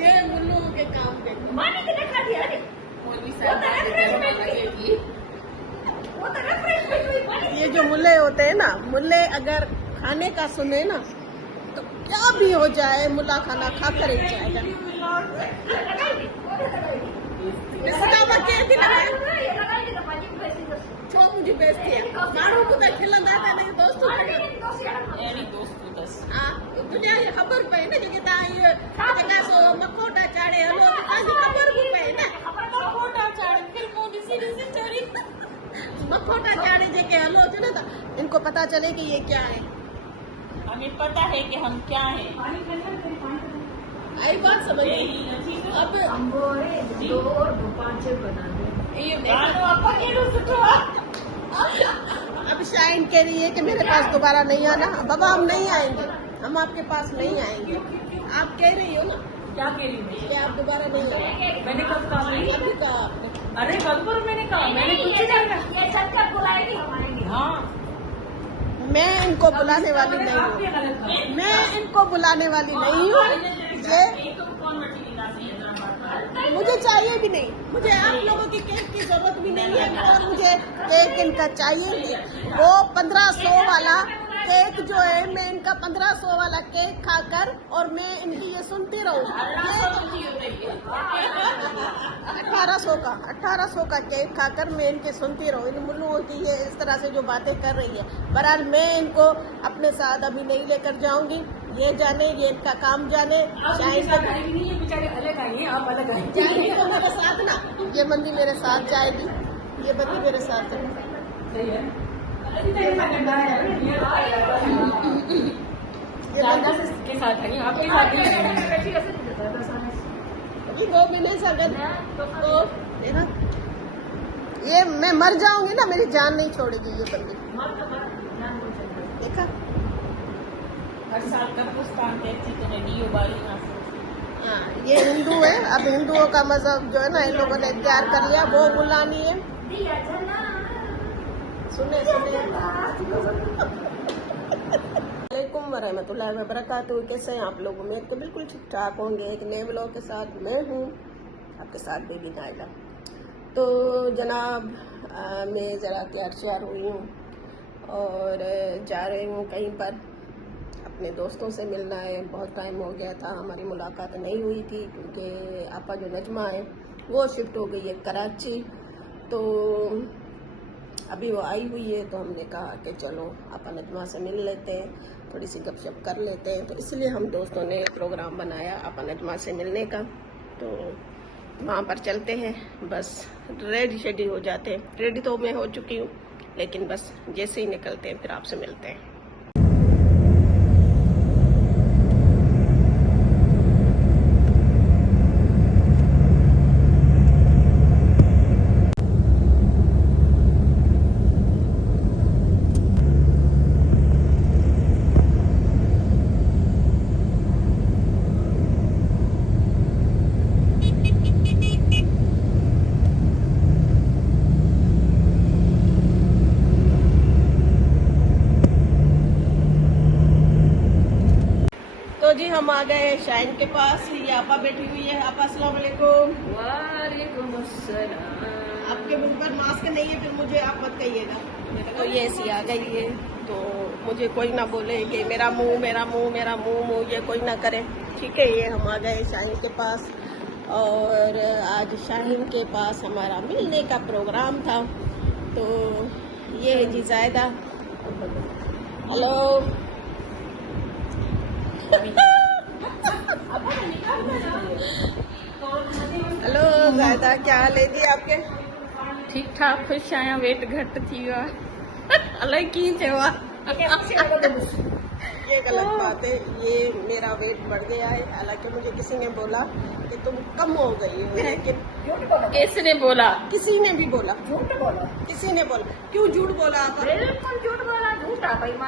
ये मुल्लू के काम देखो। मानी के देखा दिया रे मौलवी वो साहब तो के घर में लगेगी। refreshment हुई मानी ये जो मुल्ले होते हैं ना, मुल्ले अगर खाने का सुने ना तो क्या भी हो जाए मुल्ला खाना खा कर ही जाएगा। इसका वकील भी लगाए छो मुझे बेचती है माण्हू ॿुधाए खिलंदा था हिन दोस्तूं अहिड़ी दोस्तूं अथसि। हा दुनिया जी ख़बर पए न जेके तव्हां इहो चङा सो मखोटा चाढ़े हलो तव्हांजी ख़बर बि पए न मखोटा चाढ़े फिल्मूं ॾिसी ॾिसी चढ़ी। मखोटा चाढ़े जेके हलो थो न त इनको पता चले कि ये क्या है। हमें पता है कि हम क्या हैं। आई बात समझ यही में? नथी न। अब ये गानो आपा केॾो सुठो आहे। अब शाइन कह रही है कि मेरे पास दोबारा नहीं आना। बाबा हम नहीं आएंगे, हम आपके पास नहीं आएंगे। आप कह रही हो ना क्या कह रही हूँ कि आप दोबारा नहीं आएंगे। मैंने कब कहा नहीं? अभी कहा आपने। अरे कब पर मैंने कहा मैंने कुछ नहीं कहा। ये छक्कर बुलाएगी हम आएंगे हाँ मैं इनको बुलाने वाली नहीं हूँ, मैं इनको बुलाने वाली नहीं हूँ। ये मुझे चाहिए भी नहीं, मुझे आप लोगों की केक की जरूरत भी नहीं है और मुझे केक इनका चाहिए नहीं। वो 1500 वाला केक जो है मैं इनका 1500 वाला केक खाकर और मैं इनकी ये सुनती रहूँ। 1800 का केक खाकर मैं इनकी सुनती रहूँ। इन मुल्लुओं की ये इस तरह से जो बातें कर रही है। बहरहाल मैं इनको अपने साथ अभी नहीं लेकर जाऊंगी। ये जाने, ये इनका काम जाने। शायद बेचारे अलग आइए आप अलग आइए। जाएगी तो मेरे साथ ना, ये बंदी मेरे साथ जाएगी, ये बंदी मेरे साथ है। सही है। ये बंदी दादा के साथ है आपके साथ ही है। वो भी नहीं सकते तो देखा ये मैं मर जाऊंगी ना, मेरी जान नहीं छोड़ेगी ये बंदी। देखा हर साल कब्रिस्तान पे अच्छी तरह दियो बारी ना। हाँ ये हिंदू है। अब हिंदुओं का मजहब जो है ना इन लोगों ने इख्तियार कर लिया, वो बुलानी है। सुने वालेकुम वरहमतुल्लाहि वबरकातुहू। कैसे हैं आप लोग? उम्मीद तो बिल्कुल ठीक ठाक होंगे। एक नए व्लॉग के साथ मैं हूँ आपके साथ बेबी नाइला। तो जनाब मैं ज़रा तैयार हुई हूँ और जा रही हूँ कहीं पर, अपने दोस्तों से मिलना है। बहुत टाइम हो गया था, हमारी मुलाकात नहीं हुई थी क्योंकि आपा जो नजमा है वो शिफ्ट हो गई है कराची। तो अभी वो आई हुई है तो हमने कहा कि चलो आपा नजमा से मिल लेते हैं, थोड़ी सी गपशप कर लेते हैं। तो इसलिए हम दोस्तों ने प्रोग्राम बनाया आपा नजमा से मिलने का। तो वहाँ पर चलते हैं, बस रेडी शेडी हो जाते हैं। रेडी तो मैं हो चुकी हूँ लेकिन बस जैसे ही निकलते हैं फिर आपसे मिलते हैं। तो जी हम आ गए शाइन के पास। ये आपा बैठी हुई है। आपा अस्सलाम वालेकुम। वालेकुम अस्सलाम। आपके मुंह पर मास्क नहीं है, फिर मुझे आप मत कहिएगा। तो ये ऐसी आ गई है तो मुझे कोई ना बोले कि मेरा मुंह ये कोई ना करे, ठीक है। ये हम आ गए शाहीन के पास और आज शाहीन के पास हमारा मिलने का प्रोग्राम था। तो ये है जी जायदा। हेलो हेलो जायदा, क्या हाल है जी आपके? ठीक ठाक खुश आहियां। वेट घटि थी वियो आहे। अलाए कीअं चयो आहे। ये गलत बात है, ये मेरा वेट बढ़ गया है। हालांकि मुझे किसी ने बोला कि तुम कम हो गई हो, लेकिन किसने बोला? किसी ने भी बोला, किसी ने बोला। क्यों झूठ बोला आप?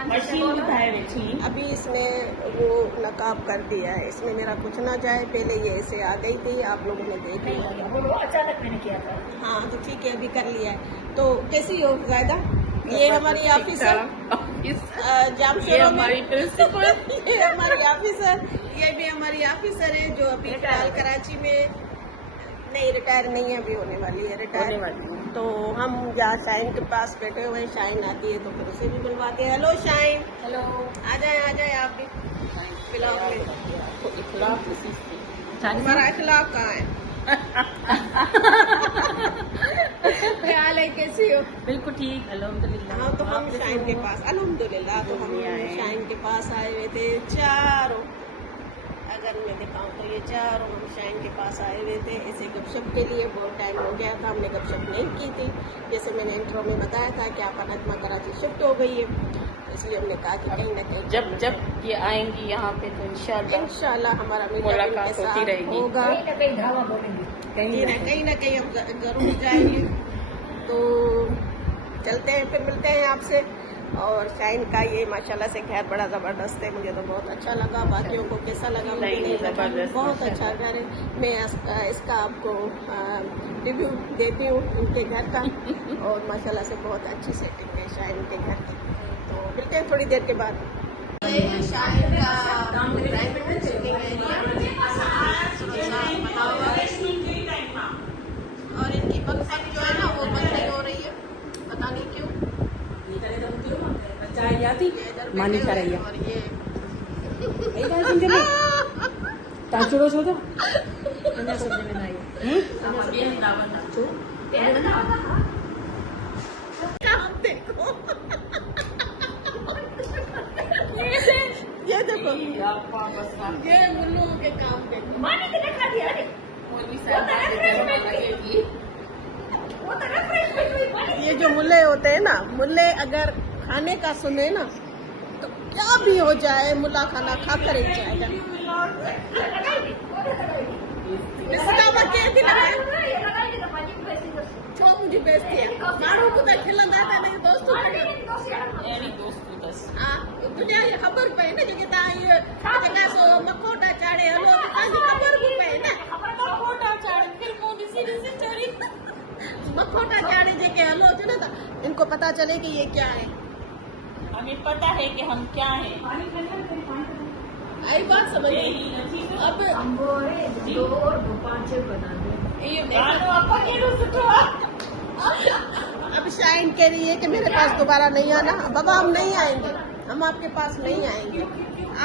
मशीन ॿुधाए वेठी। अभी इसने वो नकाब कर दिया है, इसमें मेरा कुछ ना जाए। पहले ये ऐसे आ गई थी, आप लोगों ने देख लिया। अचानक मैंने किया था। हाँ तो ठीक है, अभी कर लिया है। तो कैसी हो जायदा? ये हमारी ऑफिसर, ऑफिसर, ये जामशोरों में हमारी प्रिंसिपल। ये हमारी ऑफिसर, ये भी हमारी ऑफिसर है जो अभी फिलहाल कराची में नहीं, रिटायर नहीं है, अभी होने वाली है रिटायर। होने वाली है। तो हम जहाँ शाइन के पास बैठे हुए हैं, शाइन आती है तो फिर उसे भी बुलवाते हैं। Hello shine, hello. आ जाए आप भी ब्लॉग में। आपको इखलाक उसी से। हमारा इखलाक कहाँ है? क्या हाल है, कैसी हो? बिल्कुल ठीक, अल्हम्दुलिल्लाह। हाँ, तो हम आप कैसे शाइन के हो? पास अल्हम्दुलिल्लाह, तो हम आए हैं। शाइन के पास आए हुए थे चारों। अगर मैं दिखाऊं तो ये चारों हम शाइन के पास आए हुए थे ऐसे गपशप के लिए। बहुत टाइम हो गया था, हमने गपशप नहीं की थी। जैसे मैंने इंट्रो में बताया था कि आप नगमा कराची शिफ्ट हो गई है, इसलिए हमने कहा कि कहीं ना कहीं जब ये आएंगी यहाँ पे तो इंशाल्लाह हमारा मुलाकात इनके होती साथ रहेगी। होगा। कहीं ना कहीं ढाबा बोलेंगे। कहीं ना कहीं हम जरूर जाएंगे। तो चलते हैं, फिर मिलते हैं आपसे। और शाइन का ये माशाल्लाह से घर बड़ा ज़बरदस्त है, मुझे तो बहुत अच्छा लगा। बाकियों को कैसा लगा मुझे नहीं, नहीं पता। ज़बरदस्त, बहुत अच्छा घर है। मैं इसका आपको रिव्यू देती हूँ इनके घर का। और माशाल्लाह से बहुत अच्छी सेटिंग है शाइन के घर की। तो मिलते हैं थोड़ी देर के बाद। शाइन का प्राइवेट सेटिंग एरिया और इनकी पंखा जो है ना वो बंद नहीं हो रही है, पता नहीं क्यों। मानी खा रही है। और ये ताचुड़ो छो तो काम देखो, ये देखो, ये मुल्लू के काम देखो। मानी के दिखा दिया रे। वो तो refreshment हुई मानी। ये जो मुल्ले होते हैं ना, मुल्ले अगर खाने का सुने ना तो क्या भी हो जाए, मुल्ला खाना खा कर ही जाएगा। छो मुझे बेचती है माण्हू को त खिलंदा था नहीं दोस्तों दुनिया जी ख़बर पए न जेके तव्हां इहे जेका सो मखोटा चाढ़े हलो त तव्हांजी ख़बर बि पए न। मखोटा चाढ़े जेके हलो थियो न त इनको पता चले कि ये क्या है। हमें पता है कि हम क्या हैं। आई बात समझ अब ये गानो आपा केड़ो सुठो आहे। अब शाइन कह रही है कि मेरे पास दोबारा नहीं आना। बाबा हम नहीं आएंगे, हम आपके पास नहीं आएंगे।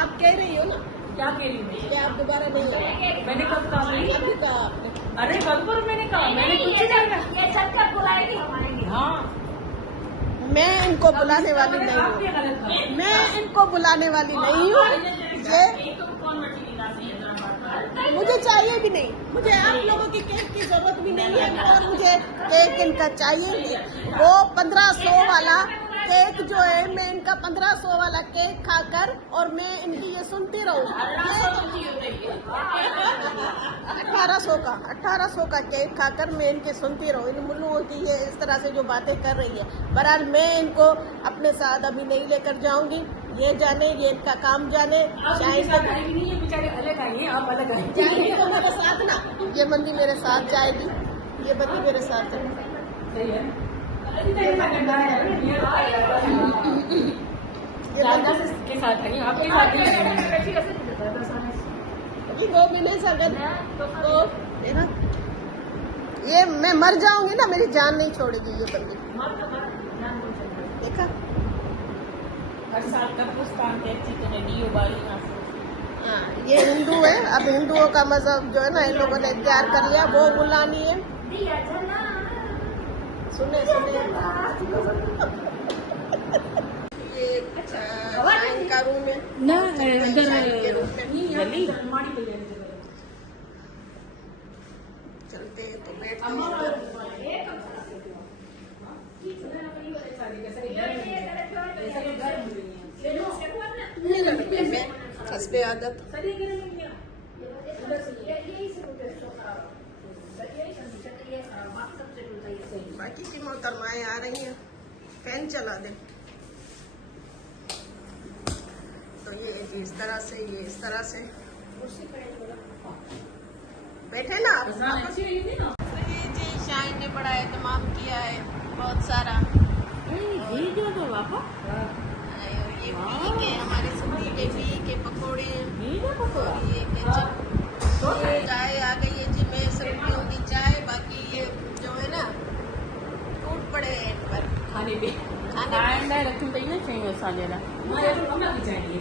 आप कह रही हो ना क्या कह रही हूँ? कि आप दोबारा नहीं आएंगे। मैंने कब कहा? अभी कहा आपने। अरे कब पर मैंने कहा? मैंने कुछ नहीं कहा। ये चक्कर बुलाएगी हम आएंगे। हाँ, मैं इनको बुलाने वाली नहीं आप क्या हूँ, गलत कहा? मैं इनको बुलाने वाली नहीं हूँ। ये मुझे चाहिए भी नहीं, मुझे आप लोगों की केक की जरूरत भी नहीं है। और मुझे केक इनका चाहिए नहीं। वो 1500 वाला केक जो है, मैं इनका 1500 वाला केक खाकर और मैं इनकी ये सुनती रहूँ। 1800 का केक खाकर मैं इनकी सुनती रहूँ। इन मुल्लुओं की ये इस तरह से जो बातें कर रही है। बहरहाल मैं इनको अपने साथ अभी नहीं लेकर जाऊंगी। ये जाने, ये इनका काम जाने। शायद आएगी नहीं, ये बेचारे अलग आई हैं, आप अलग आए। जाएगी तो मेरे साथ ना, ये बंदी मेरे साथ जाएगी, ये बंदी मेरे साथ है। सही है। ये बंदी के साथ है, आपके साथ नहीं है। अभी 2 महीने से अगर तो मेरा ये मैं मर जाऊंगी ना, मेरी जान नहीं छोड़ेगी ये बंदी। देखा, हर साल कब्रिस्तान पे अच्छी तरह दियो बारी ना। हाँ, ये हिंदू है। अब हिंदुओं का मजहब जो है ना इन लोगों ने इख्तियार कर लिया, वो बुलानी है। सुने ये शाइन का रूम है ना अंदर चलते हैं तो बैठते हैं। हस्बे आदत बाकी की मोहतरमाएं आ रही हैं, फैन चला दे। तो ये इस तरह से, ये इस तरह से बैठे ना आप। ये जी शाइन ने बड़ा एहतमाम किया है, बहुत सारा। ये घी के पकौड़े और ये केचप। चाय आ गई है जी, मैं सब पीऊंगी चाय। बाकी ये जो है ना टूट पड़े हैं पर खाने पे खाने खाइण रखी पई न चई असांजे लाइ मुझे तो अम्मा की चाहिए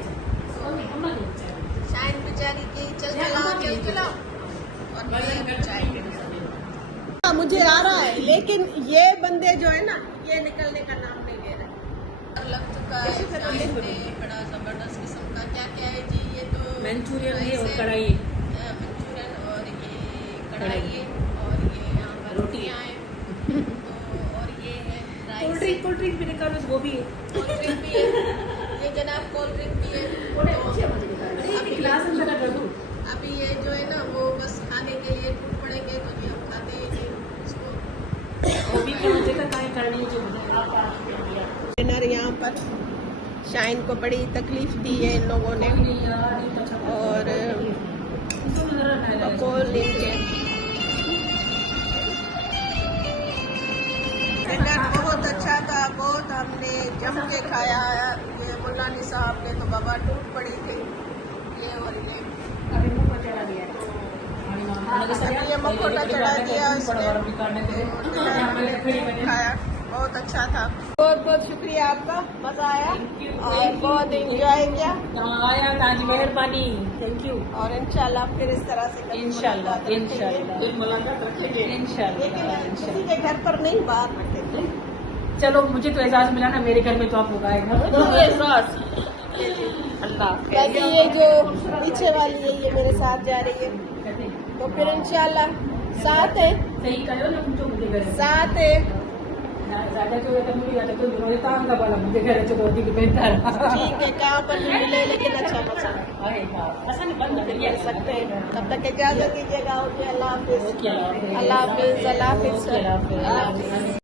अम्मा की चाहिए शाइन बेचारी की चल चलाओ और मैं चाय पीऊंगी। हाँ, मुझे आ रहा है, लेकिन ये बंदे जो है ना ये निकलने का नाम नहीं ले रहे। लग चुका है शाइन पे बड़ा जबरदस्त किस्म का। क्या क्या है जी? ये तो मंचूरियन है और कढ़ाई मंचूरियन और ये कढ़ाई है और ये यहाँ पर रोटियाँ हैं तो और ये है राइस। कोल्ड ड्रिंक भी निकालो, वो भी है। कोल्ड ड्रिंक भी है ये जनाब, कोल्ड ड्रिंक भी है। अभी गिलास में जगह कर दूँ। अभी ये जो है ना वो बस खाने के लिए टूट पड़ेंगे तो जी हम खाते हैं जी इसको। वो भी क्या जगह काहे करनी है जो डिनर यहाँ पर शाइन को बड़ी तकलीफ दी है इन लोगों ने और बकौल नीचे। डिनर बहुत अच्छा था, बहुत हमने जम के खाया। ये मुल्ला निसाब ने तो बाबा टूट पड़ी थी ये और ये ये मखोटा चढ़ा दिया उसने खाया, बहुत अच्छा था। बहुत बहुत शुक्रिया आपका, मजा आया और बहुत एंजॉय किया आया ताजी मेहरबानी, थैंक यू। और इंशाल्लाह फिर इस तरह से कभी मुलाकात रखेंगे। लेकिन किसी के घर पर नहीं, बाहर रखेंगे। चलो मुझे तो एहसास मिला ना, मेरे घर में तो आप लोग आएगा। बाकी ये जो पीछे वाली है ये मेरे साथ जा रही है तो फिर इंशाल्लाह साथ है, सही करो ना, तुम तो मुझे घर साथ है। ज्यादा जो है मुझे याद है तो मेरे काम का वाला मुझे घर से बहुत ही बेहतर। ठीक है, कहाँ पर भी मिले लेकिन अच्छा मौसम ऐसा नहीं बंद कर कर सकते हैं। तब तक इजाजत दीजिएगा। ओके, अल्लाह हाफिज। अल्लाह हाफिज। अल्लाह हाफिज। अल्लाह हाफिज।